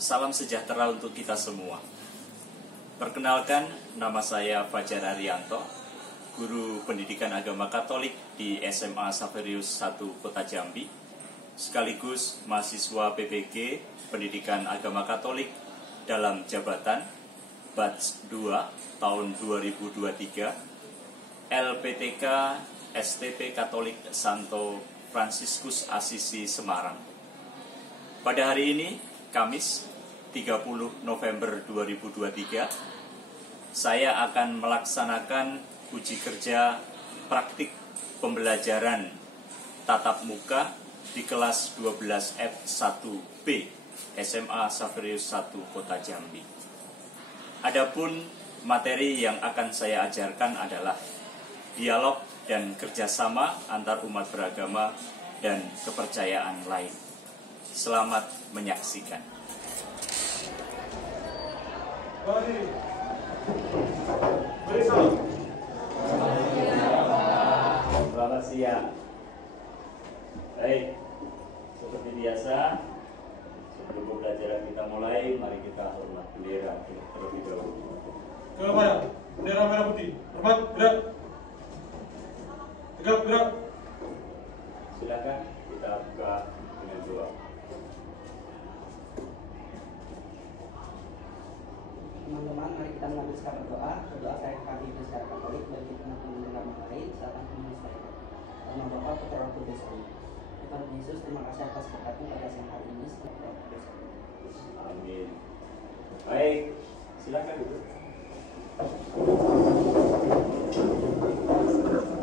Salam sejahtera untuk kita semua. Perkenalkan, nama saya Fajar Arianto, guru pendidikan agama Katolik di SMA Saverius 1 Kota Jambi, sekaligus mahasiswa PPG Pendidikan Agama Katolik dalam jabatan Batch 2 tahun 2023, LPTK STP Katolik Santo Fransiskus Asisi Semarang. Pada hari ini, Kamis 30 November 2023, saya akan melaksanakan uji kerja praktik pembelajaran tatap muka di kelas 12 F1B SMA Saverius 1 Kota Jambi. Adapun materi yang akan saya ajarkan adalah dialog dan kerjasama antar umat beragama dan kepercayaan lain. Selamat menyaksikan. Selamat siang. Baik, seperti biasa, sebelum pembelajaran kita mulai, mari kita hormat bendera terlebih dahulu. Kepada bendera merah putih, hormat, gerak. Tegap, gerak. Silakan kita buka dengan doa. Teman-teman, mari kita mengambil secara berdoa. Berdoa saya kami itu secara Katolik bagi teman-teman agama lain silakan menyesuaikan. Nama Bapa, Putra, Roh Kudus. Tuhan Yesus, terima kasih atas berkat-Mu pada siang hari ini. Amin. Baik, silakan duduk.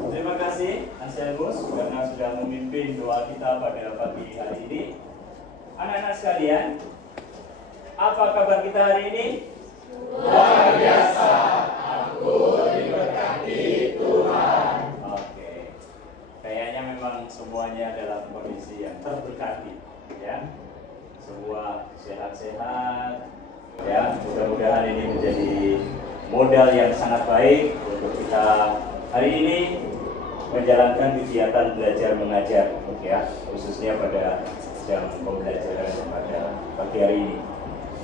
Terima kasih Anselmus karena sudah memimpin doa kita pada pagi hari ini. Anak-anak sekalian, apa kabar kita hari ini? Luar biasa, aku diberkati Tuhan. Oke, kayaknya memang semuanya dalam kondisi yang terberkati, ya. Semua sehat-sehat, ya. Mudah-mudahan ini menjadi modal yang sangat baik untuk kita hari ini menjalankan kegiatan belajar mengajar, ya, khususnya pada jam pembelajaran pada pagi hari ini.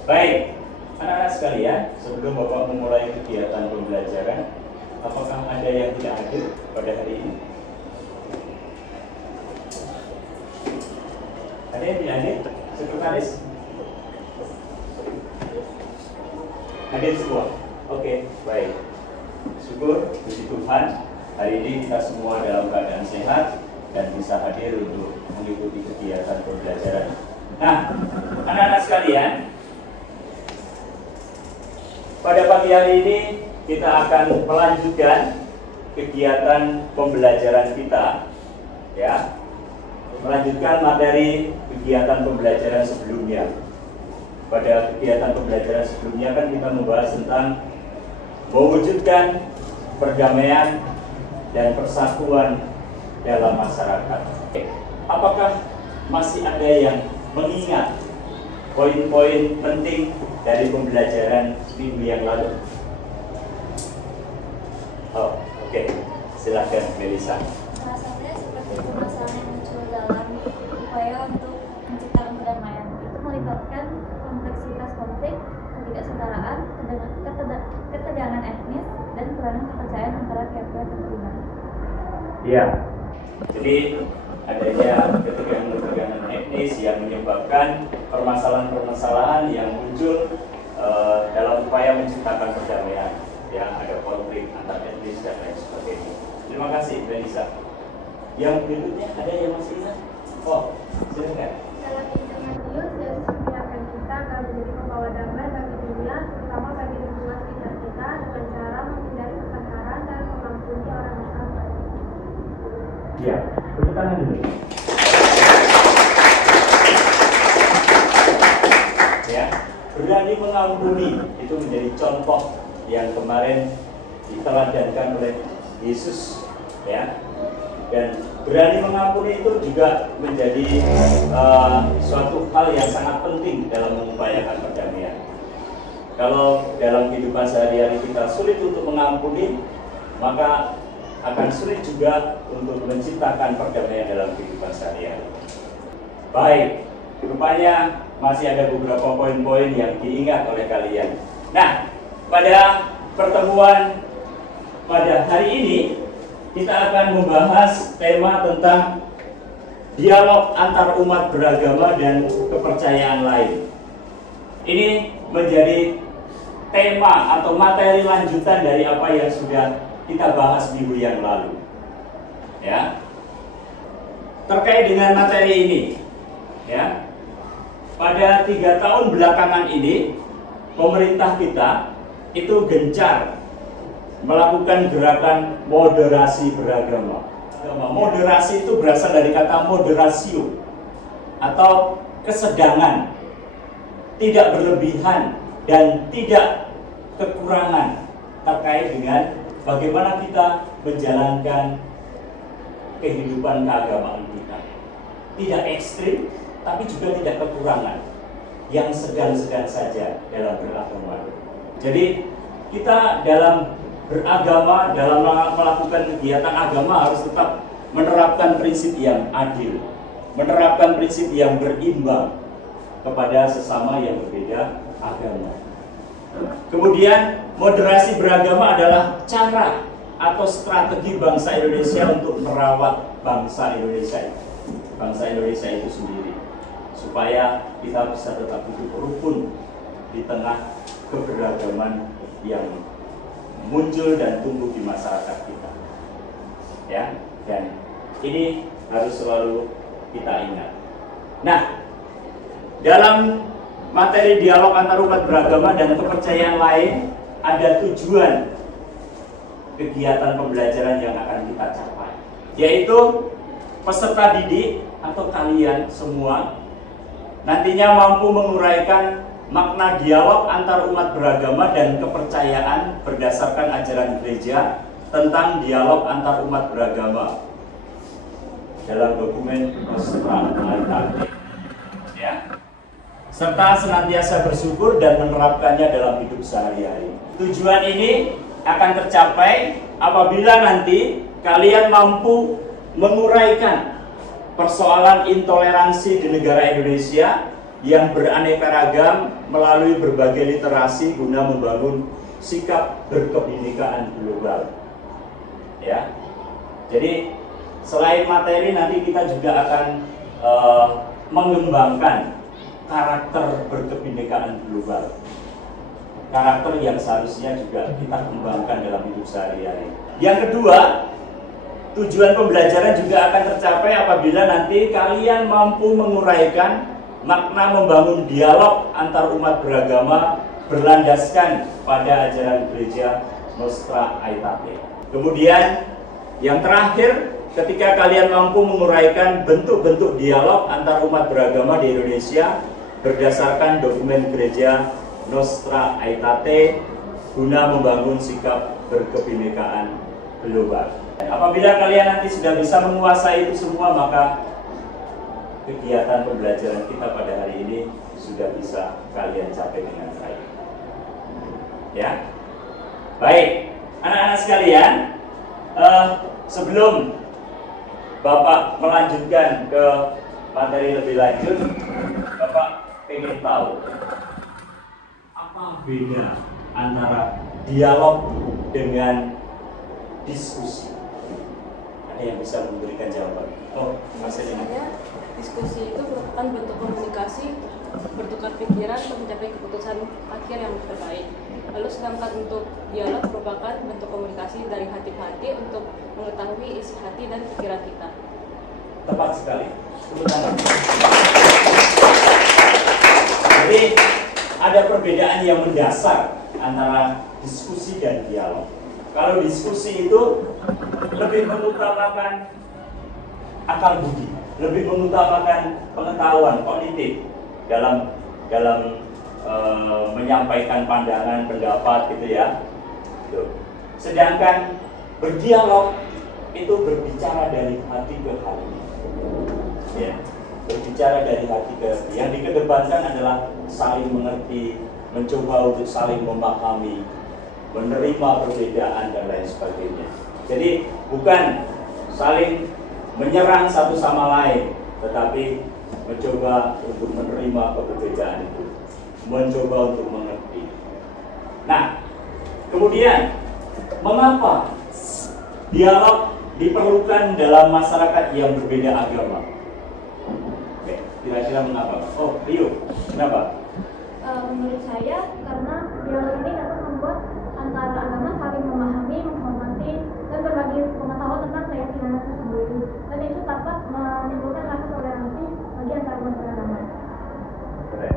Baik. Anak-anak sekalian, sebelum Bapak memulai kegiatan pembelajaran, apakah ada yang tidak hadir pada hari ini? Ada yang tidak hadir? Sekretaris? Hadir semua? Oke, baik. Syukur, puji Tuhan, hari ini kita semua dalam keadaan sehat dan bisa hadir untuk mengikuti kegiatan pembelajaran. Nah, anak-anak sekalian, pada pagi hari ini kita akan melanjutkan kegiatan pembelajaran kita, ya, melanjutkan materi kegiatan pembelajaran sebelumnya. Pada kegiatan pembelajaran sebelumnya kan kita membahas tentang mewujudkan perdamaian dan persatuan dalam masyarakat. Apakah masih ada yang mengingat poin-poin penting dari pembelajaran minggu yang lalu? Oh, oke. Silakan Melissa. Salah satunya seperti permasalahan yang muncul dalam upaya untuk menciptakan perdamaian itu melibatkan kompleksitas konflik, ketidaksetaraan, ketegangan etnis, dan peranan kepercayaan antara pihak-pihak terlibat. Iya. Jadi adanya ketegangan etnis yang menyebabkan permasalahan-permasalahan yang muncul dalam upaya menciptakan perdamaian, ya, ada konflik antar etnis dan lain sebagainya. Terima kasih, Melissa. Yang berikutnya ada yang masih ingat? Oh, silakan. Dalam Ignatius, Yesus mengingatkan kita agar menjadi pembawa damai bagi dunia, terutama bagi lingkungan sekitar kita, dengan cara menghindari pertengkaran dan mengampuni orang yang salah. Ya, tepuk tangan dulu. Ya, berani mengampuni itu menjadi contoh yang kemarin diteladankan oleh Yesus, ya. Dan berani mengampuni itu juga menjadi suatu hal yang sangat penting dalam mengupayakan perdamaian. Kalau dalam kehidupan sehari-hari kita sulit untuk mengampuni, maka akan sulit juga untuk menciptakan perdamaian dalam kehidupan sehari-hari. Baik, rupanya masih ada beberapa poin-poin yang diingat oleh kalian. Nah, pada pertemuan pada hari ini kita akan membahas tema tentang dialog antar umat beragama dan kepercayaan lain. Ini menjadi tema atau materi lanjutan dari apa yang sudah kita bahas minggu yang lalu. Ya. Terkait dengan materi ini, ya. Pada 3 tahun belakangan ini, pemerintah kita itu gencar melakukan gerakan moderasi beragama. Moderasi itu berasal dari kata moderatio atau kesedangan, tidak berlebihan dan tidak kekurangan terkait dengan bagaimana kita menjalankan kehidupan keagamaan kita. Tidak ekstrim, tapi juga tidak kekurangan, yang sedang-sedang saja dalam beragama. Jadi kita dalam beragama, dalam melakukan kegiatan agama harus tetap menerapkan prinsip yang adil, menerapkan prinsip yang berimbang kepada sesama yang berbeda agama. Kemudian moderasi beragama adalah cara atau strategi bangsa Indonesia untuk merawat bangsa Indonesia itu sendiri, supaya kita bisa tetap hidup rukun di tengah keberagaman yang muncul dan tumbuh di masyarakat kita, ya. Dan ini harus selalu kita ingat. Nah, dalam materi dialog antar umat beragama dan kepercayaan lain ada tujuan kegiatan pembelajaran yang akan kita capai, yaitu peserta didik atau kalian semua nantinya mampu menguraikan makna dialog antar umat beragama dan kepercayaan berdasarkan ajaran gereja tentang dialog antar umat beragama dalam dokumen Nostra Aetate, ya, serta senantiasa bersyukur dan menerapkannya dalam hidup sehari-hari. Tujuan ini akan tercapai apabila nanti kalian mampu menguraikan persoalan intoleransi di negara Indonesia yang beraneka ragam melalui berbagai literasi guna membangun sikap berkebinekaan global. Ya, jadi selain materi nanti kita juga akan mengembangkan karakter berkebinekaan global, karakter yang seharusnya juga kita kembangkan dalam hidup sehari-hari. Yang kedua, tujuan pembelajaran juga akan tercapai apabila nanti kalian mampu menguraikan makna membangun dialog antar umat beragama berlandaskan pada ajaran gereja Nostra Aetate. Kemudian yang terakhir, ketika kalian mampu menguraikan bentuk-bentuk dialog antar umat beragama di Indonesia berdasarkan dokumen gereja Nostra Aetate guna membangun sikap berkebinekaan global. Apabila kalian nanti sudah bisa menguasai itu semua, maka kegiatan pembelajaran kita pada hari ini sudah bisa kalian capai dengan baik. Ya, baik, anak-anak sekalian, sebelum Bapak melanjutkan ke materi lebih lanjut, Bapak ingin tahu apa beda antara dialog dengan diskusi? Ada yang bisa memberikan jawaban? Oh, Mas Elina. Diskusi itu merupakan bentuk komunikasi, bertukar pikiran untuk mencapai keputusan akhir yang terbaik. Lalu sedangkan untuk dialog merupakan bentuk komunikasi dari hati ke hati untuk mengetahui isi hati dan pikiran kita. Tepat sekali. Tepuk tangan. Jadi ada perbedaan yang mendasar antara diskusi dan dialog. Kalau diskusi itu lebih mengutamakan akal budi, lebih mengutamakan pengetahuan kognitif dalam menyampaikan pandangan, pendapat gitu ya. Sedangkan berdialog itu berbicara dari hati ke hati. Ya, berbicara dari hati ke hati. Yang dikedepankan adalah saling mengerti, mencoba untuk saling memahami, menerima perbedaan dan lain sebagainya. Jadi bukan saling menyerang satu sama lain, tetapi mencoba untuk menerima keberbedaan itu, mencoba untuk mengerti. Nah, kemudian mengapa dialog diperlukan dalam masyarakat yang berbeda agama? Oke, kira-kira mengapa? Oh, Rio, kenapa? Menurut saya karena dialog ini dapat membuat antara agama saling memahami, menghormati, dan berbagi pengetahuan tentang keyakinan sendiri. Dan itu dapat menimbulkan rasa toleransi bagi antar umat beragama. Keren.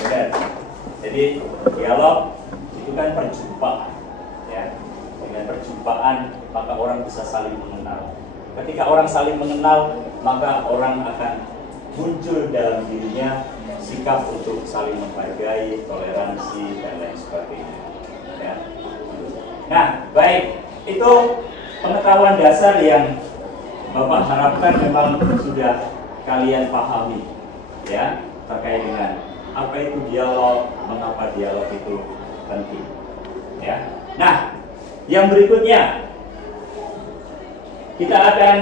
Benar. Jadi dialog itu kan perjumpaan, ya. Dengan perjumpaan maka orang bisa saling mengenal. Ketika orang saling mengenal, maka orang akan muncul dalam dirinya sikap untuk saling menghargai, toleransi, dan lain sebagainya. Ya. Nah, baik, itu pengetahuan dasar yang Bapak harapkan memang sudah kalian pahami, ya, terkait dengan apa itu dialog, mengapa dialog itu penting. Ya. Nah, yang berikutnya kita akan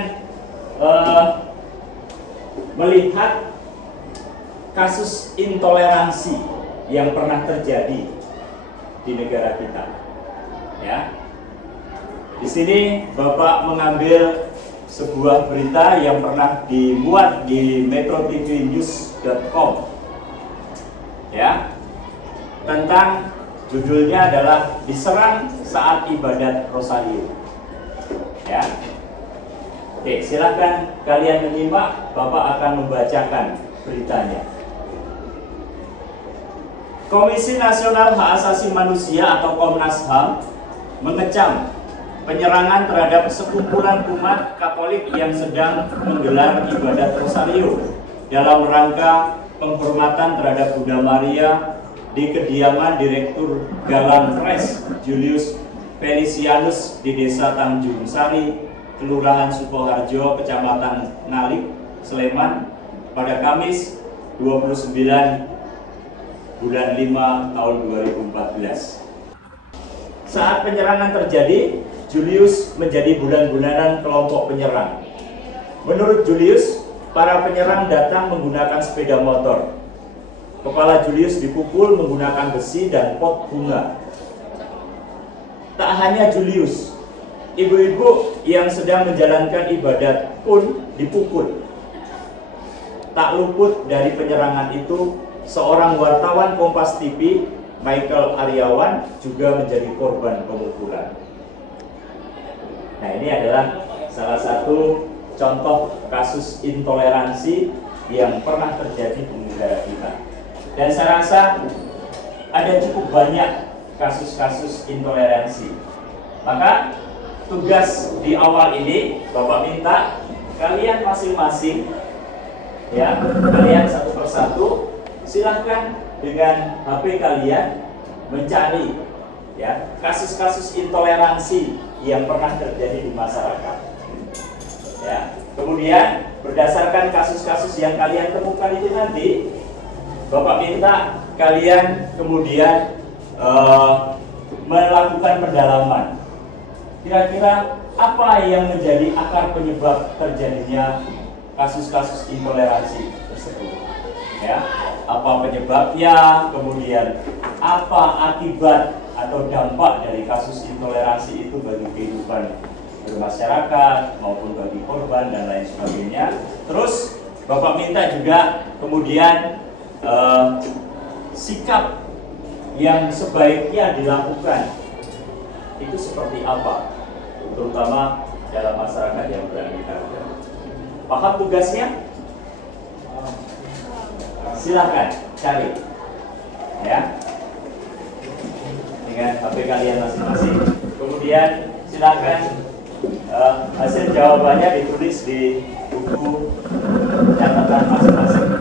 melihat kasus intoleransi yang pernah terjadi di negara kita. Ya. Di sini Bapak mengambil sebuah berita yang pernah dimuat di metrotvnews.com. Ya. Tentang judulnya adalah diserang saat ibadat Rosario. Ya. Oke, silakan kalian menyimak, Bapak akan membacakan beritanya. Komisi Nasional Hak Asasi Manusia atau Komnas HAM mengecam penyerangan terhadap sekumpulan umat Katolik yang sedang menggelar ibadat Rosario dalam rangka penghormatan terhadap Bunda Maria di kediaman Direktur Galang Pres Julius Felicianus di Desa Tanjung Sari, Kelurahan Sukoharjo, Kecamatan Ngalik, Sleman pada Kamis 29 bulan 5 tahun 2014. Saat penyerangan terjadi, Julius menjadi bulan-bulanan kelompok penyerang. Menurut Julius, para penyerang datang menggunakan sepeda motor. Kepala Julius dipukul menggunakan besi dan pot bunga. Tak hanya Julius, ibu-ibu yang sedang menjalankan ibadat pun dipukul. Tak luput dari penyerangan itu, seorang wartawan Kompas TV, Michael Aryawan, juga menjadi korban pemukulan. Nah, ini adalah salah satu contoh kasus intoleransi yang pernah terjadi di negara kita. Dan saya rasa ada cukup banyak kasus-kasus intoleransi. Maka tugas di awal ini Bapak minta kalian masing-masing, ya, kalian satu persatu silahkan dengan HP kalian mencari, ya, kasus-kasus intoleransi yang pernah terjadi di masyarakat. Ya, kemudian berdasarkan kasus-kasus yang kalian temukan itu nanti, Bapak minta kalian kemudian melakukan pendalaman. Kira-kira apa yang menjadi akar penyebab terjadinya kasus-kasus intoleransi tersebut? Ya, apa penyebabnya, kemudian apa akibat atau dampak dari kasus intoleransi itu bagi kehidupan bermasyarakat maupun bagi korban dan lain sebagainya. Terus Bapak minta juga kemudian sikap yang sebaiknya dilakukan itu seperti apa, terutama dalam masyarakat yang beraneka ragam. Paham tugasnya? Silahkan cari, ya, dengan HP kalian masing-masing. Kemudian silahkan hasil jawabannya ditulis di buku catatan masing-masing.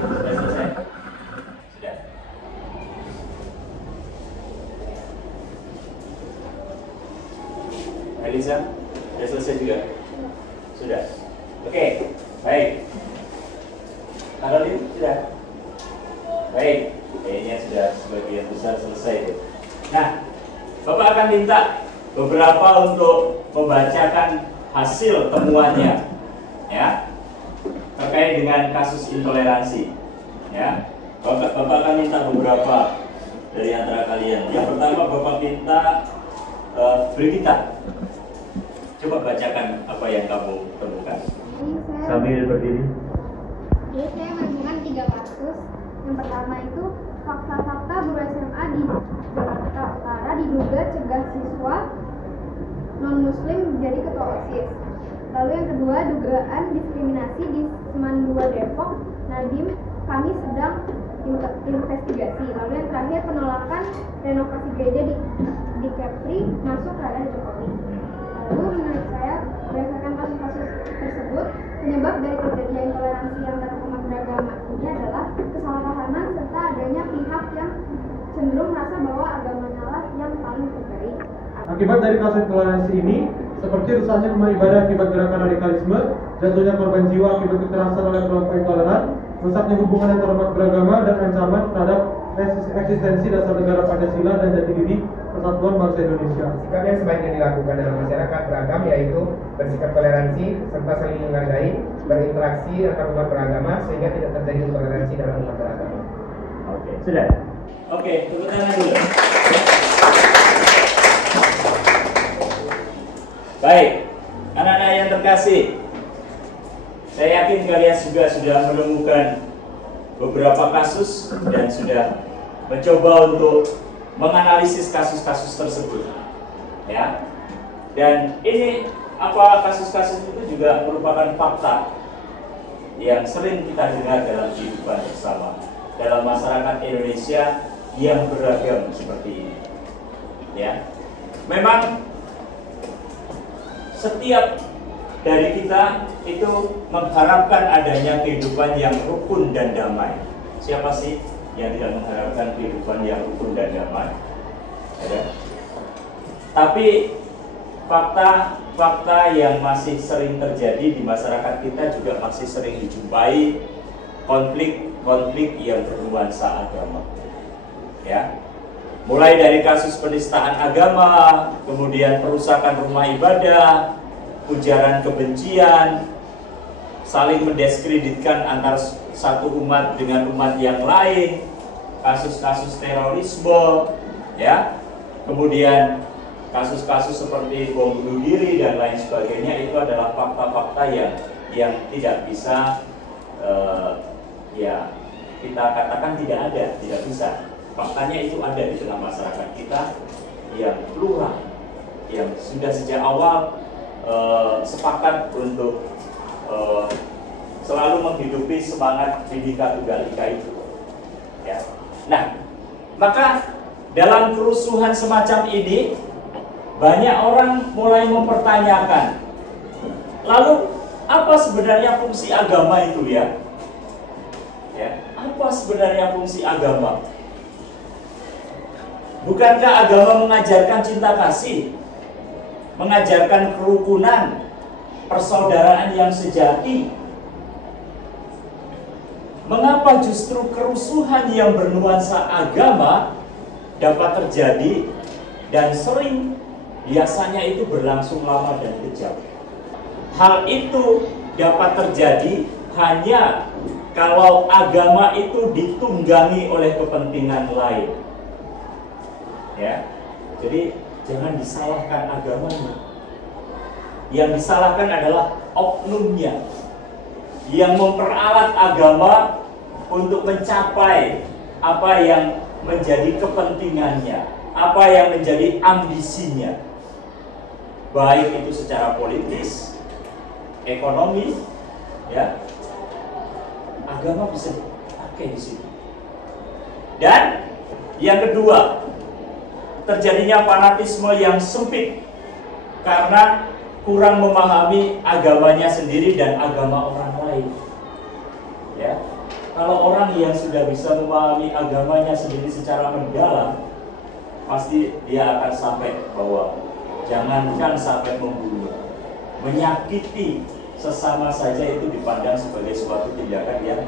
Sudah selesai? Sudah. Elisa, sudah selesai juga? Sudah. Oke, baik. Karolin, sudah? Baik, kayaknya sudah sebagian besar selesai. Nah, Bapak akan minta beberapa untuk membacakan hasil temuannya, ya, terkait dengan kasus intoleransi, ya. Bapak akan minta beberapa dari antara kalian. Yang pertama Bapak minta Brigita, coba bacakan apa yang kamu temukan. Sambil berdiri. Jadi saya menemukan 3 kasus. Yang pertama itu fakta-fakta guru SMA di Jakarta Utara diduga cegah siswa non-muslim menjadi ketua OSIS. Lalu yang kedua, dugaan diskriminasi di Seman 2 Depok, Nadiem, kami sedang investigasi. Lalu yang terakhir, penolakan renovasi gereja di Kepri masuk radar Jokowi. Lalu menurut saya, berdasarkan kasus-kasus tersebut, penyebab dari terjadinya intoleransi antara umat beragama ini adalah kesalahpahaman serta adanya pihak yang cenderung merasa bahwa agamanya lah yang paling terbaik. Akibat dari kasus intoleransi ini, seperti rusaknya rumah ibadah akibat gerakan radikalisme, jatuhnya korban jiwa akibat kekerasan oleh kelompok intoleran, rusaknya hubungan antar umat beragama dan ancaman terhadap eksistensi dasar negara Pancasila dan jati diri Persatuan Bangsa Indonesia. Sikap yang sebaiknya dilakukan dalam masyarakat beragam yaitu bersikap toleransi serta saling menghargai, berinteraksi antar umat beragama sehingga tidak terjadi intoleransi dalam umat beragama. Oke, sudah. Oke, tepuk tangan dulu. Baik, anak-anak yang terkasih, saya yakin kalian juga sudah menemukan beberapa kasus dan sudah mencoba untuk menganalisis kasus-kasus tersebut, ya. Dan ini apa, kasus-kasus itu juga merupakan fakta yang sering kita dengar dalam kehidupan bersama dalam masyarakat Indonesia yang beragam seperti ini, ya. Memang setiap dari kita itu mengharapkan adanya kehidupan yang rukun dan damai. Siapa sih yang tidak mengharapkan kehidupan yang rukun dan damai? Ya. Tapi fakta-fakta yang masih sering terjadi di masyarakat kita juga masih sering dijumpai konflik-konflik yang bernuansa agama. Ya. Mulai dari kasus penistaan agama, kemudian perusakan rumah ibadah, ujaran kebencian, saling mendiskreditkan antar satu umat dengan umat yang lain, kasus-kasus terorisme, ya, kemudian kasus-kasus seperti bom bunuh diri dan lain sebagainya. Itu adalah fakta-fakta yang tidak bisa ya kita katakan tidak ada, tidak bisa. Faktanya itu ada di tengah masyarakat kita yang plural, yang sudah sejak awal sepakat untuk selalu menghidupi semangat Bhinneka Tunggal Ika itu, ya. Nah, maka dalam kerusuhan semacam ini banyak orang mulai mempertanyakan, lalu apa sebenarnya fungsi agama itu, ya? Ya, apa sebenarnya fungsi agama? Bukankah agama mengajarkan cinta kasih, mengajarkan kerukunan, persaudaraan yang sejati? Mengapa justru kerusuhan yang bernuansa agama dapat terjadi dan sering biasanya itu berlangsung lama dan kejam? Hal itu dapat terjadi hanya kalau agama itu ditunggangi oleh kepentingan lain. Ya, jadi jangan disalahkan agamanya. Yang disalahkan adalah oknumnya yang memperalat agama untuk mencapai apa yang menjadi kepentingannya, apa yang menjadi ambisinya, baik itu secara politis, ekonomi, ya. Agama bisa dipakai di situ. Dan yang kedua, terjadinya fanatisme yang sempit karena kurang memahami agamanya sendiri dan agama orang lain. Ya, Kalau orang yang sudah bisa memahami agamanya sendiri secara mendalam, pasti dia akan sampai bahwa jangankan sampai membunuh, menyakiti sesama saja itu dipandang sebagai suatu tindakan yang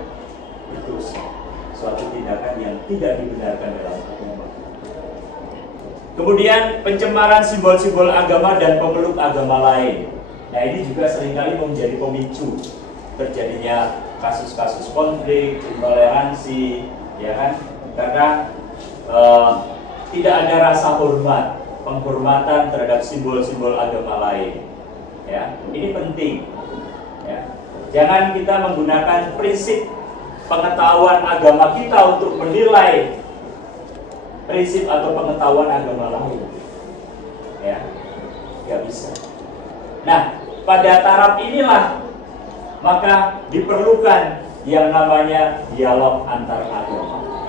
berdosa, suatu tindakan yang tidak dibenarkan dalam agama. Kemudian pencemaran simbol-simbol agama dan pemeluk agama lain. Nah, ini juga seringkali menjadi pemicu terjadinya kasus-kasus konflik, intoleransi, ya kan? Karena tidak ada rasa hormat, penghormatan terhadap simbol-simbol agama lain. Ya, ini penting. Ya. Jangan kita menggunakan prinsip pengetahuan agama kita untuk menilai prinsip atau pengetahuan agama lain. Ya, nggak bisa. Nah, pada taraf inilah maka diperlukan yang namanya dialog antar agama,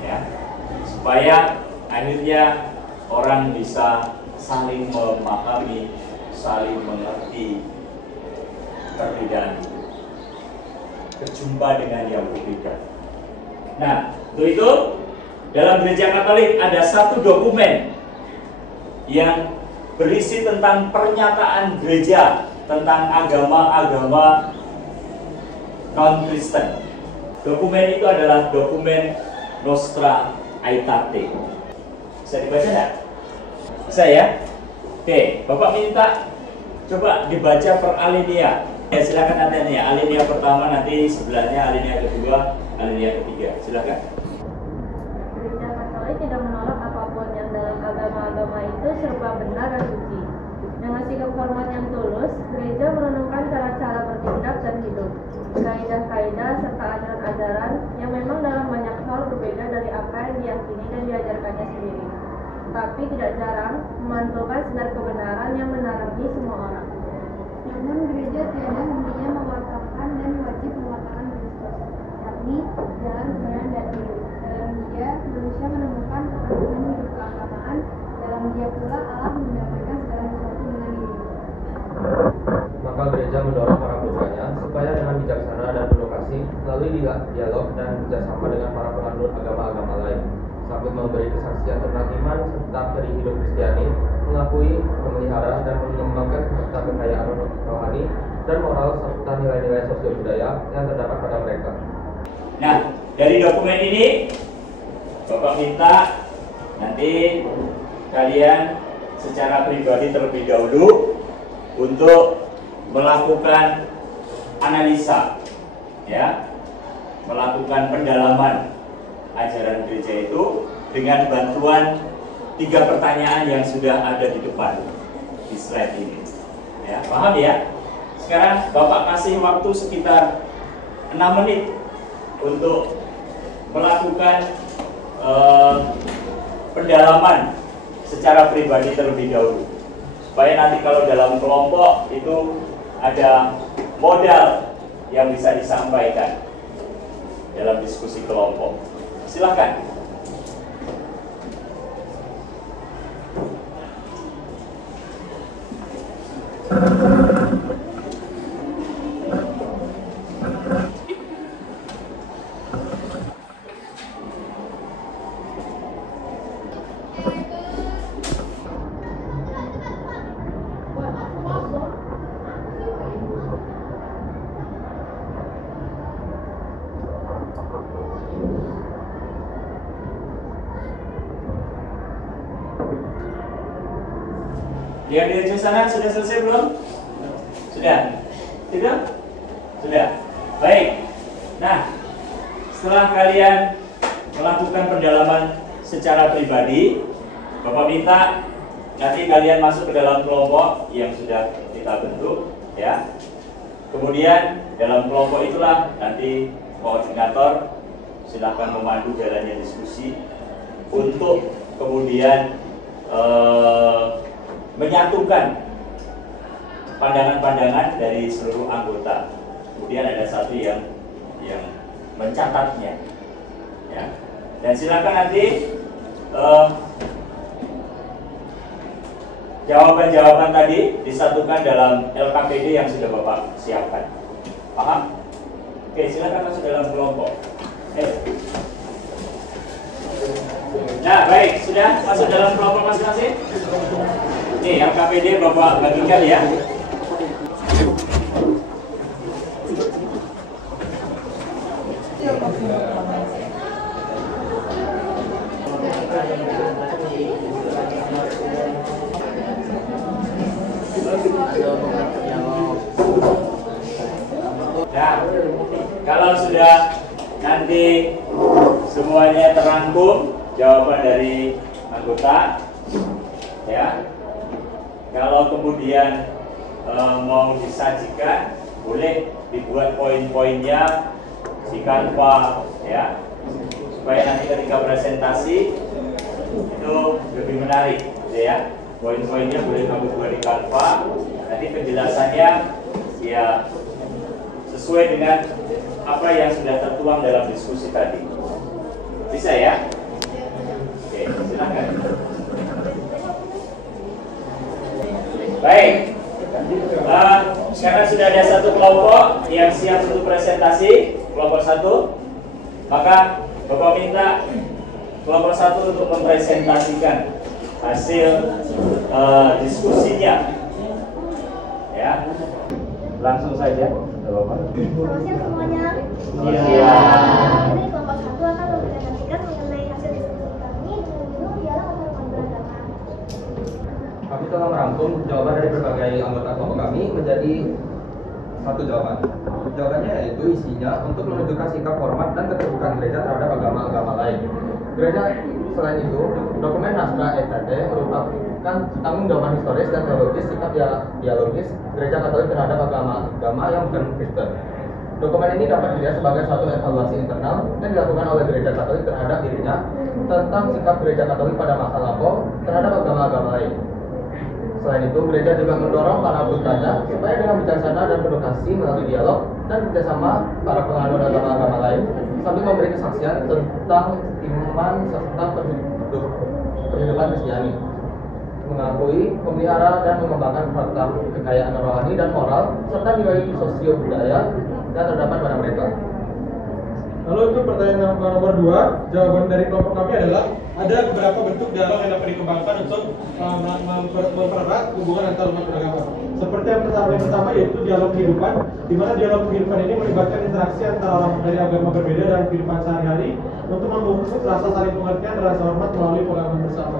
ya, supaya akhirnya orang bisa saling memahami, saling mengerti perbedaan itu, berjumpa dengan yang berbeda. Nah, untuk itu dalam gereja Katolik ada satu dokumen yang berisi tentang pernyataan gereja tentang agama-agama non-Kristen. Dokumen itu adalah dokumen Nostra Aetate. Bisa dibaca enggak? Bisa ya? Oke, Bapak minta coba dibaca per alinea. Ya, silakan nanti ya. Alinea pertama, nanti sebelahnya alinea kedua, alinea ketiga. Silakan. Gereja Katolik tidak menolak apapun yang dalam agama-agama itu serba benar dan suci. Dengan sikap hormat yang tulus, gereja merenungkan cara-cara bertindak dan hidup, kaidah-kaidah serta ajaran-ajaran yang memang dalam banyak hal berbeda dari apa yang diyakini dan diajarkannya sendiri. Tapi tidak jarang memantulkan sinar kebenaran yang menarangi semua orang. Namun gereja tiada hentinya mewartakan dan wajib mewartakan Kristus, yakni jalan kebenaran dan hidup. Dalam Dia manusia menemukan kepastian hidup keagamaan. Dalam Dia pula Allah mendamaikan segala sesuatu dengan dirinya. Maka gereja mendorong para putranya supaya dengan bijaksana dan penuh kasih melalui dialog dan kerjasama dengan para penganut agama-agama lain, sambil memberi kesaksian tentang iman serta ciri hidup Kristiani, mengakui, memelihara dan mengembangkan serta kekayaan rohani dan moral serta nilai-nilai sosial budaya yang terdapat pada mereka. Nah, dari dokumen ini Bapak minta nanti kalian secara pribadi terlebih dahulu untuk melakukan analisa, ya, melakukan pendalaman ajaran gereja itu dengan bantuan 3 pertanyaan yang sudah ada di depan di slide ini. Ya, paham ya? Sekarang Bapak kasih waktu sekitar 6 menit untuk melakukan pendalaman secara pribadi terlebih dahulu, supaya nanti kalau dalam kelompok itu ada modal yang bisa disampaikan dalam diskusi kelompok. Silakan. Yang di ujung sana sudah selesai belum? Sudah? Tidak? Sudah? Baik. Nah, setelah kalian melakukan pendalaman secara pribadi, Bapak minta nanti kalian masuk ke dalam kelompok yang sudah kita bentuk, ya. Kemudian dalam kelompok itulah nanti koordinator silakan memandu jalannya diskusi untuk kemudian menyatukan pandangan-pandangan dari seluruh anggota. Kemudian ada satu yang mencatatnya, ya. Dan silakan nanti jawaban-jawaban tadi disatukan dalam LKPD yang sudah Bapak siapkan. Paham? Oke, silakan masuk dalam kelompok. Nah, baik, sudah masuk dalam kelompok masing-masing. Nih, LKPD Bapak bagikan ya. Nah, kalau sudah nanti semuanya terangkum jawaban dari anggota, ya. Kalau kemudian mau disajikan, boleh dibuat poin-poinnya di Canva, ya, supaya nanti ketika presentasi itu lebih menarik, ya. Poin-poinnya boleh kamu buat di Canva. Nanti penjelasannya ya sesuai dengan apa yang sudah tertuang dalam diskusi tadi. Bisa ya? Oke, silakan. Baik. Sekarang sudah ada satu kelompok yang siap untuk presentasi, kelompok 1. Maka Bapak minta kelompok 1 untuk mempresentasikan hasil diskusinya. Ya. Langsung saja, Bapak. Selamat siang semuanya. Iya. Ini kelompok 1 akan mempresentasikan mengenai hasil diskusi kami dengan judul dialog antar beragama. Kami telah merangkum jawaban dari berbagai anggota kelompok kami menjadi satu jawaban. Jawabannya yaitu isinya untuk menunjukkan sikap hormat dan keterbukaan gereja terhadap agama-agama lain. Gereja selain itu, dokumen naskah EKT merupakan tanggung jawab historis dan teologis sikap dialogis gereja Katolik terhadap agama yang bukan Kristen. Dokumen ini dapat dilihat sebagai suatu evaluasi internal yang dilakukan oleh gereja Katolik terhadap dirinya tentang sikap gereja Katolik pada masa lampau terhadap agama-agama lain. Selain itu, gereja juga mendorong para putranya supaya dengan bijaksana dan edukasi melalui dialog dan kerjasama para penganut agama-agama lain sambil memberi kesaksian tentang iman serta kehidupan Kristiani, mengakui, memelihara dan mengembangkan fakta kekayaan rohani dan moral serta nilai sosio budaya yang terdapat pada mereka. Lalu untuk pertanyaan nomor 2, jawaban dari kelompok kami adalah ada beberapa bentuk dialog yang dapat dikembangkan untuk mempererat hubungan antar umat beragama. Seperti yang pertama yaitu dialog kehidupan, di mana dialog kehidupan ini melibatkan interaksi antara orang dari agama berbeda dalam kehidupan sehari-hari untuk membungkus rasa saling pengertian dan rasa hormat melalui pengalaman bersama.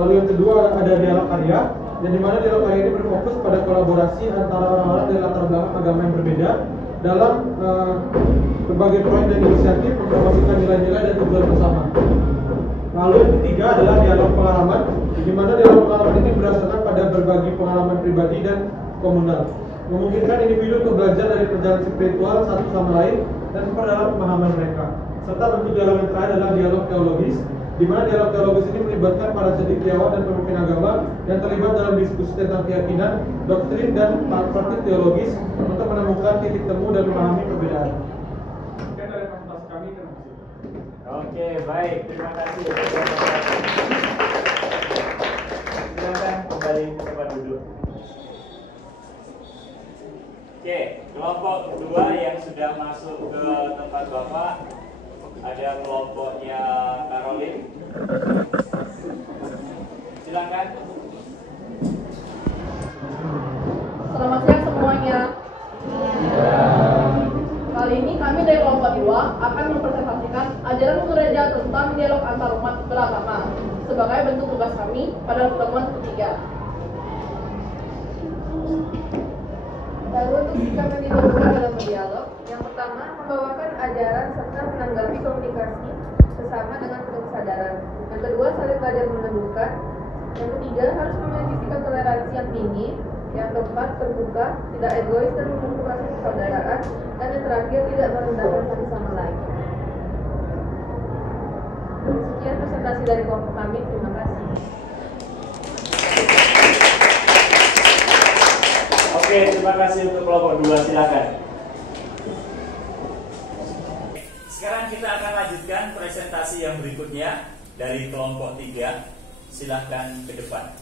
Lalu yang kedua ada dialog karya, yang di mana dialog karya ini berfokus pada kolaborasi antara orang-orang dari latar belakang agama yang berbeda dalam berbagai proyek dan inisiatif mempromosikan nilai-nilai dan tujuan bersama. Lalu yang ketiga adalah dialog pengalaman, di mana dialog pengalaman ini berdasarkan pada berbagi pengalaman pribadi dan komunal, memungkinkan individu untuk belajar dari perjalanan spiritual satu sama lain dan memperdalam pemahaman mereka. Serta bentuk dialog yang terakhir adalah dialog teologis, di mana dialog teologis ini melibatkan para cendekiawan dan pemimpin agama yang terlibat dalam diskusi tentang keyakinan, doktrin dan praktik teologis untuk menemukan titik temu dan memahami perbedaan. Sekian dari presentasi kami. Oke, baik. Terima kasih. Silakan kembali ke tempat duduk. Oke, kelompok kedua yang sudah masuk ke tempat Bapak ada kelompoknya Caroline. Silakan. Selamat siang semuanya. Kali ini kami dari kelompok 2 akan mempresentasikan ajaran gereja tentang dialog antar umat beragama sebagai bentuk tugas kami pada pertemuan ketiga. Lalu untuk sikap yang diperlukan dalam berdialog, yang pertama membawakan ajaran serta menanggapi komunikasi bersama dengan penuh kesadaran. Yang kedua saling belajar menentukan. Yang ketiga harus memiliki sikap toleransi yang tinggi. Yang keempat terbuka, tidak egois dan membentuk rasa persaudaraan. Dan yang terakhir tidak merendahkan satu sama lain. Sekian presentasi dari kelompok kami. Terima kasih. Oke, terima kasih untuk kelompok 2, silakan. Sekarang kita akan lanjutkan presentasi yang berikutnya dari kelompok 3. Silakan ke depan.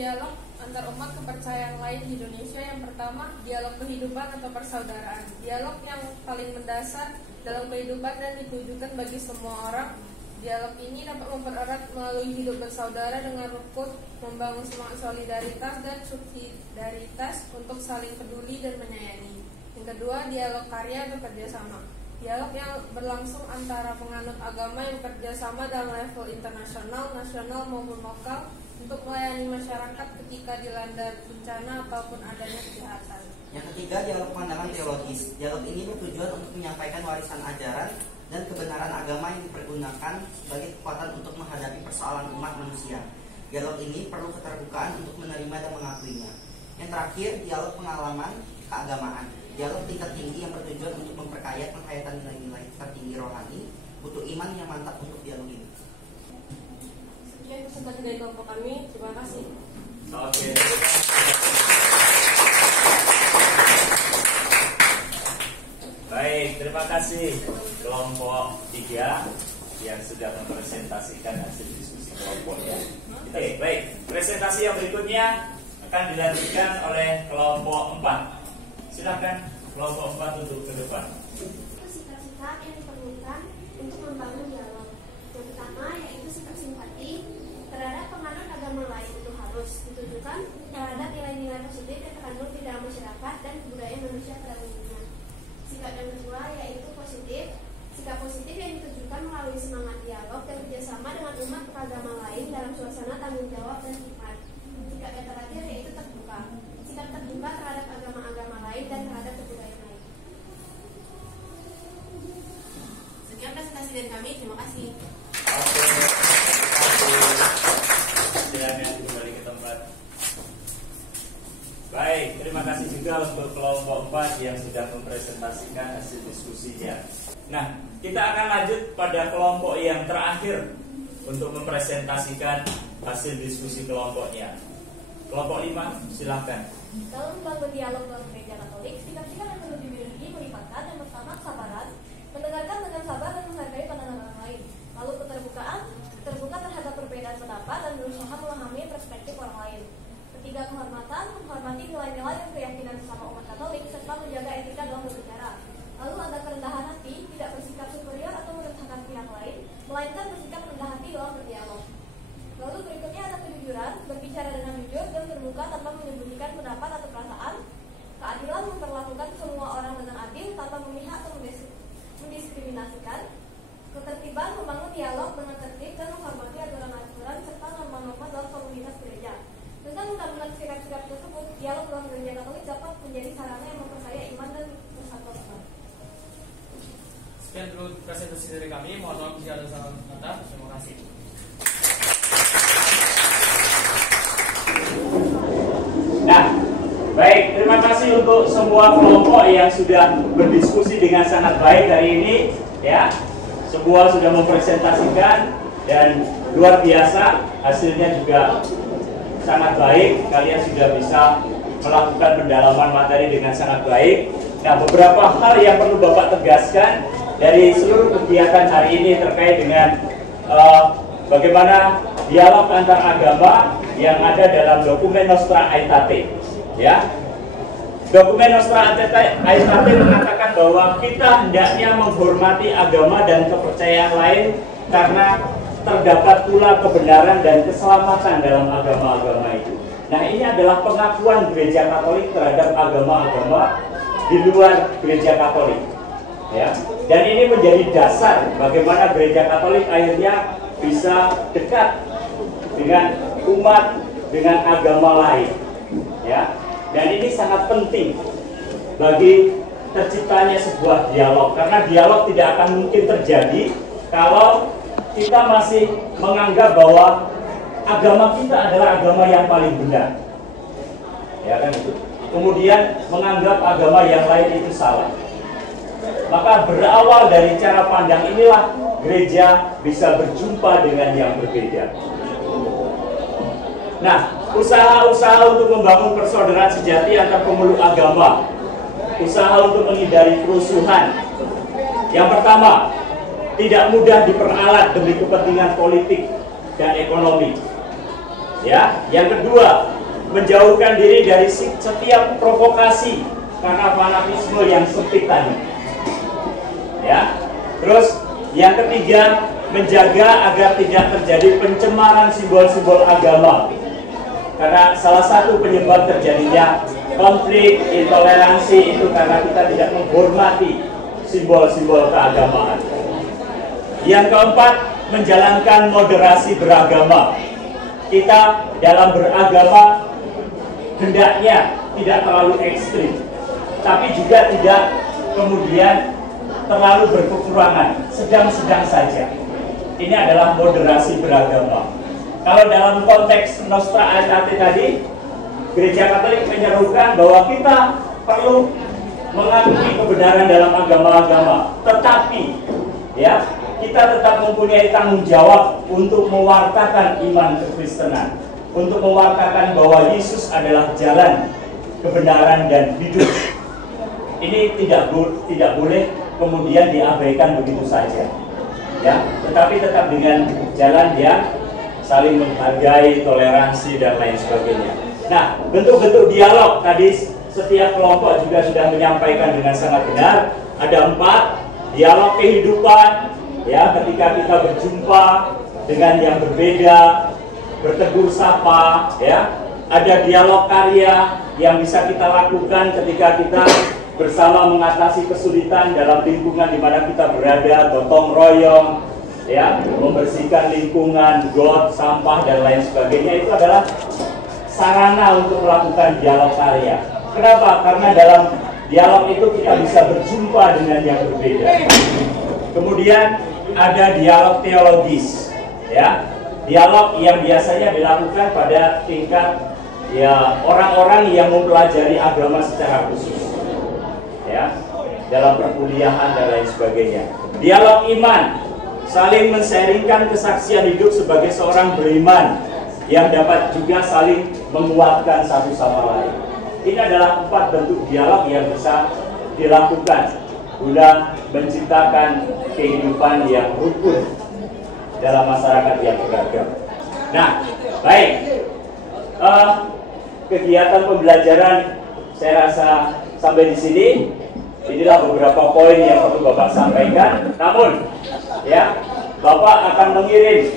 dialog antar umat kepercayaan lain di Indonesia. Yang pertama, dialog kehidupan atau persaudaraan. Dialog yang paling mendasar dalam kehidupan dan ditujukan bagi semua orang. Dialog ini dapat mempererat melalui hidup bersaudara dengan rukun, membangun semangat solidaritas dan subsidiaritas untuk saling peduli dan menyayangi. Yang kedua, dialog karya atau kerjasama. Dialog yang berlangsung antara penganut agama yang bekerja sama dalam level internasional, nasional maupun lokal untuk melayani masyarakat ketika dilanda bencana ataupun adanya kejahatan. Yang ketiga, dialog pandangan teologis. Dialog ini bertujuan untuk menyampaikan warisan ajaran dan kebenaran agama yang dipergunakan sebagai kekuatan untuk menghadapi persoalan umat manusia. Dialog ini perlu keterbukaan untuk menerima dan mengakuinya. Yang terakhir, dialog pengalaman keagamaan. Dialog tingkat tinggi yang bertujuan untuk memperkaya penghayatan nilai-nilai tertinggi rohani, butuh iman yang mantap untuk dialog ini. Sekian presentasi dari kelompok kami. Terima kasih. Oke. Baik, terima kasih kelompok 3 yang sudah mempresentasikan hasil diskusi kelompoknya. Oke, baik. Presentasi yang berikutnya akan dilanjutkan oleh kelompok 4. Silakan kelompok 4 untuk ke depan. Sikap-sikap yang diperlukan untuk membangun dialog. Yang pertama yaitu sikap simpati terhadap penganut agama lain itu harus ditujukan terhadap nilai-nilai positif yang terkandung di dalam masyarakat dan kebudayaan manusia pada umumnya. Sikap yang kedua yaitu positif. Sikap positif yang ditujukan melalui semangat dialog dan kerjasama dengan umat beragama lain dalam suasana tanggung jawab dan hikmat. Sikap yang terakhir yaitu terbuka. Sikap terbuka terhadap agama-agama lain dan terhadap kebudayaan lain. Sekian presentasi dari kami, terima kasih. Silakan kembali ke tempat. Baik, terima kasih juga untuk kelompok 4 yang sudah mempresentasikan hasil diskusinya. Nah, kita akan lanjut pada kelompok yang terakhir untuk mempresentasikan hasil diskusi kelompoknya. Kelompok 5, silahkan. Dalam membangun dialog dalam gereja Katolik, sikap-sikap yang perlu dimiliki melibatkan yang pertama kesabaran, mendengarkan dengan sabar dan menghargai pandangan orang lain. Lalu keterbukaan, terbuka terhadap perbedaan pendapat dan berusaha memahami perspektif orang lain. Ketiga, kehormatan, menghormati nilai-nilai dan keyakinan sesama umat Katolik serta menjaga etika dalam berbicara. Lalu ada kerendahan hati, tidak bersikap superior atau merendahkan pihak lain, melainkan bersikap rendah hati dalam berdialog. Lalu berikutnya ada kejujuran, berbicara dengan jujur dan terbuka tanpa menyembunyikan pendapat atau perasaan. Keadilan, memperlakukan semua orang dengan adil tanpa memihak atau mendiskriminasikan. Ketertiban, membangun dialog dengan tertib dan menghormati aturan-aturan serta norma-norma dalam komunitas gereja. Dengan menggunakan sikap-sikap tersebut, dialog dalam gereja Katolik dapat menjadi sarana yang memperkaya iman dan persatuan. Sekian dulu presentasi dari kami. Mohon maaf jika ada salah kata. Terima kasih. Nah, baik, terima kasih untuk semua kelompok yang sudah berdiskusi dengan sangat baik hari ini, ya. Semua sudah mempresentasikan dan luar biasa, hasilnya juga sangat baik. Kalian sudah bisa melakukan pendalaman materi dengan sangat baik. Nah, beberapa hal yang perlu Bapak tegaskan dari seluruh kegiatan hari ini terkait dengan bagaimana dialog antar agama yang ada dalam dokumen Nostra Aetate, ya. Dokumen Nostra Aetate mengatakan bahwa kita hendaknya menghormati agama dan kepercayaan lain karena terdapat pula kebenaran dan keselamatan dalam agama-agama itu. Nah, ini adalah pengakuan gereja Katolik terhadap agama-agama di luar gereja Katolik, ya. Dan ini menjadi dasar bagaimana gereja Katolik akhirnya bisa dekat dengan umat, dengan agama lain, ya. Dan ini sangat penting bagi terciptanya sebuah dialog, karena dialog tidak akan mungkin terjadi kalau kita masih menganggap bahwa agama kita adalah agama yang paling benar, ya kan itu. Kemudian menganggap agama yang lain itu salah. Maka berawal dari cara pandang inilah gereja bisa berjumpa dengan yang berbeda. Nah, usaha-usaha untuk membangun persaudaraan sejati antar pemeluk agama, usaha untuk menghindari kerusuhan. Yang pertama, tidak mudah diperalat demi kepentingan politik dan ekonomi. Ya, yang kedua, menjauhkan diri dari setiap provokasi karena fanatisme yang sempit tadi. Ya. Terus yang ketiga, menjaga agar tidak terjadi pencemaran simbol-simbol agama. Karena salah satu penyebab terjadinya konflik, intoleransi itu karena kita tidak menghormati simbol-simbol keagamaan. Yang keempat, menjalankan moderasi beragama. Kita dalam beragama hendaknya tidak terlalu ekstrim, tapi juga tidak kemudian terlalu berkekurangan, sedang-sedang saja. Ini adalah moderasi beragama. Kalau dalam konteks Nostra Aetate tadi, Gereja Katolik menyerukan bahwa kita perlu mengakui kebenaran dalam agama-agama, tetapi ya, kita tetap mempunyai tanggung jawab untuk mewartakan iman kekristenan, untuk mewartakan bahwa Yesus adalah jalan, kebenaran, dan hidup. Ini tidak boleh kemudian diabaikan begitu saja, ya. Tetapi tetap dengan jalan yang saling menghargai, toleransi, dan lain sebagainya. Nah, bentuk-bentuk dialog tadi setiap kelompok juga sudah menyampaikan dengan sangat benar. Ada 4 dialog kehidupan, ya, ketika kita berjumpa dengan yang berbeda, bertegur sapa, ya. Ada dialog karya yang bisa kita lakukan ketika kita bersama mengatasi kesulitan dalam lingkungan di mana kita berada, gotong royong, ya, membersihkan lingkungan, got, sampah, dan lain sebagainya. Itu adalah sarana untuk melakukan dialog karya. Kenapa? Karena dalam dialog itu kita bisa berjumpa dengan yang berbeda. Kemudian ada dialog teologis, ya, dialog yang biasanya dilakukan pada tingkat ya orang-orang yang mempelajari agama secara khusus, ya, dalam perkuliahan dan lain sebagainya. Dialog iman, saling men-sharingkan kesaksian hidup sebagai seorang beriman yang dapat juga saling menguatkan satu sama lain. Ini adalah 4 bentuk dialog yang bisa dilakukan guna menciptakan kehidupan yang rukun dalam masyarakat yang beragam. Nah, baik, kegiatan pembelajaran saya rasa sampai di sini. Inilah beberapa poin yang perlu Bapak sampaikan. Namun, ya, Bapak akan mengirim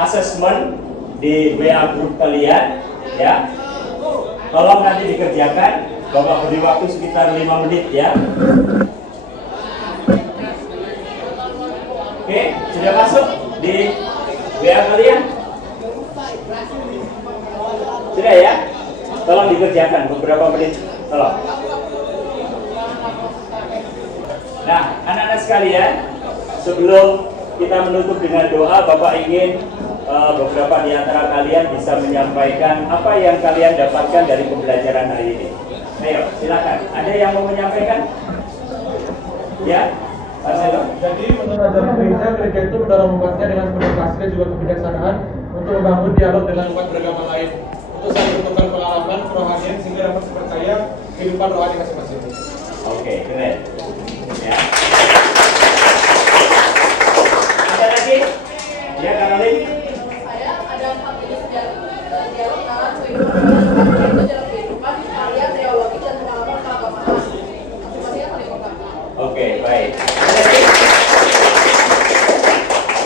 asesmen di WA grup kalian, ya. Tolong nanti dikerjakan. Bapak beri waktu sekitar 5 menit, ya. Oke, sudah masuk di WA kalian? Sudah, ya? Tolong dikerjakan beberapa menit. Tolong. Nah, anak-anak sekalian, sebelum kita menutup dengan doa, Bapak ingin beberapa di antara kalian bisa menyampaikan apa yang kalian dapatkan dari pembelajaran hari ini. Ayo, silakan. Ada yang mau menyampaikan? Ya, jadi menurut ajaran gereja itu mendorong umatnya dengan penuh kasih dan juga kebijaksanaan untuk membangun dialog dengan umat beragama lain, untuk saling bertukar pengalaman kerohanian sehingga dapat memperkaya kehidupan rohani masing-masing. Oke, keren. Ya. Ada lagi? Ya, Karolin. Saya ada 4 jenis dialog dalam kehidupan, dalam kehidupan, karya, teologi, dan pengalaman keagamaan. Masing-masingnya saling mengagumi. Oke, baik. Ada lagi?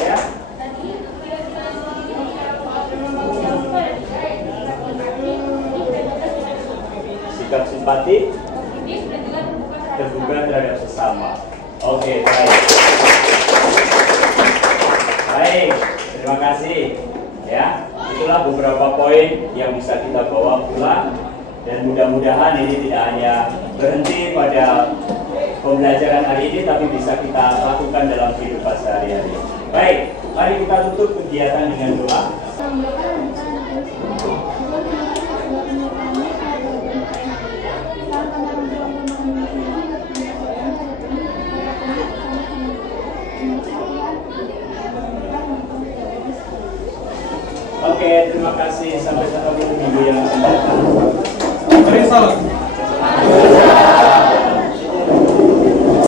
Ya. Sikap simpati, terbuka terhadap sesama. Oke, baik. Baik, terima kasih. Ya, itulah beberapa poin yang bisa kita bawa pulang, dan mudah-mudahan ini tidak hanya berhenti pada pembelajaran hari ini, tapi bisa kita lakukan dalam kehidupan sehari-hari. Baik, mari kita tutup kegiatan dengan doa. Oke, terima kasih. Sampai ketemu minggu yang akan datang. Mari salam.